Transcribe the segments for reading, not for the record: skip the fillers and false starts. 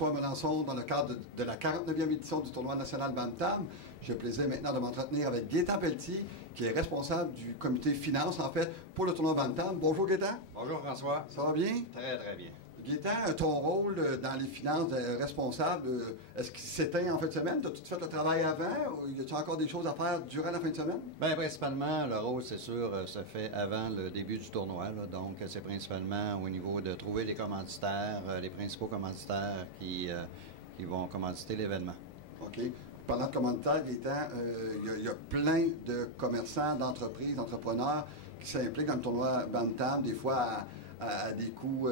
François Melançon dans le cadre de la 49e édition du tournoi national Bantam. J'ai le plaisir maintenant de m'entretenir avec Gaétan Pelletier, qui est responsable du comité finance, en fait, pour le tournoi Bantam. Bonjour Gaétan. Bonjour François. Ça va bien? Très, très bien. Gaétan, ton rôle dans les finances de responsable, est-ce qu'il s'éteint en fin de semaine? As-tu fait le travail avant ou y a-t-il encore des choses à faire durant la fin de semaine? Bien, principalement, le rôle, c'est sûr, se fait avant le début du tournoi. Là. Donc, c'est principalement au niveau de trouver les commanditaires, les principaux commanditaires qui vont commanditer l'événement. OK. Parlant de commanditaires, Gaétan, il y a plein de commerçants, d'entreprises, d'entrepreneurs qui s'impliquent dans le tournoi Bantam, des fois à des coûts...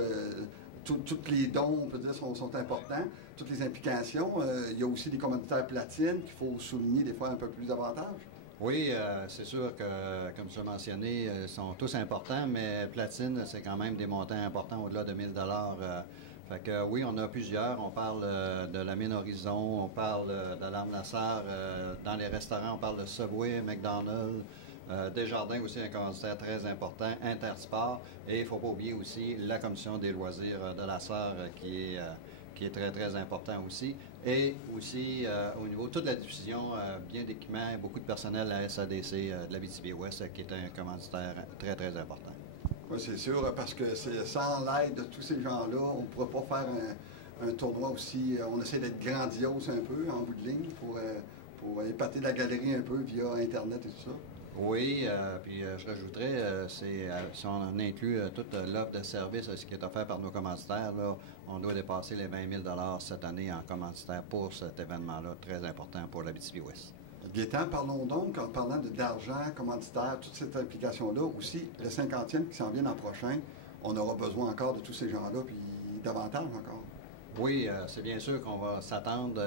Tous les dons, on peut dire, sont importants. Toutes les implications. Il y a aussi des commanditaires platine qu'il faut souligner des fois un peu plus davantage. Oui, c'est sûr que, comme tu as mentionné, ils sont tous importants, mais platine, c'est quand même des montants importants au-delà de 1000 Fait que oui, on a plusieurs. On parle de la mine Horizon, on parle de l'Arme Lassar. Dans les restaurants, on parle de Subway, McDonald's. Desjardins aussi, un commanditaire très important, Intersport, et il ne faut pas oublier aussi la commission des loisirs de la SAR qui est très, très important aussi. Et aussi, au niveau de toute la diffusion, bien d'équipements, beaucoup de personnel à la SADC de l'Abitibi-Ouest, qui est un commanditaire très, très important. Oui, c'est sûr, parce que sans l'aide de tous ces gens-là, on ne pourrait pas faire un tournoi aussi. On essaie d'être grandiose un peu, en bout de ligne, pour épater la galerie un peu via Internet et tout ça. Oui, puis je rajouterais, si on inclut toute l'offre de service, ce qui est offert par nos commanditaires, là, on doit dépasser les 20 000 cette année en commanditaire pour cet événement-là, très important pour l'Abitibi-Ouest. Gaétan, parlons donc, en parlant d'argent, commanditaire, toute cette implication-là, aussi le 50e qui s'en vient l'an prochain, on aura besoin encore de tous ces gens-là, puis davantage encore. Oui, c'est bien sûr qu'on va s'attendre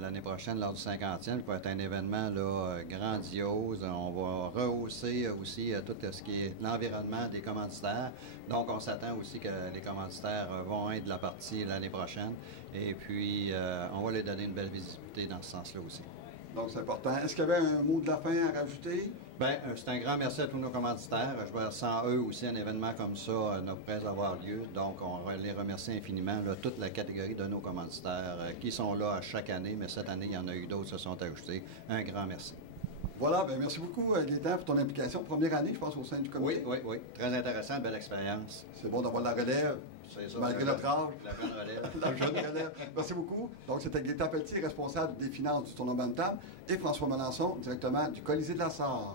l'année prochaine lors du 50e, qui va être un événement là, grandiose. On va rehausser aussi tout ce qui est l'environnement des commanditaires. Donc, on s'attend aussi que les commanditaires vont être de la partie l'année prochaine. Et puis, on va leur donner une belle visibilité dans ce sens-là aussi. Donc, c'est important. Est-ce qu'il y avait un mot de la fin à rajouter? Bien, c'est un grand merci à tous nos commanditaires. Sans eux aussi, un événement comme ça n'a pas pu avoir lieu. Donc, on les remercie infiniment, là, toute la catégorie de nos commanditaires qui sont là à chaque année, mais cette année, il y en a eu d'autres qui se sont ajoutés. Un grand merci. Voilà, bien, merci beaucoup, Gaétan, pour ton implication. Première année, je pense, au sein du comité. Oui. Très intéressant, belle expérience. C'est bon d'avoir la relève, malgré notre âge. La jeune relève. La jeune relève. Merci beaucoup. Donc, c'était Gaétan Pelletier, responsable des finances du tournoi Bantam, et François Melançon, directement du Colisée de la Sarre.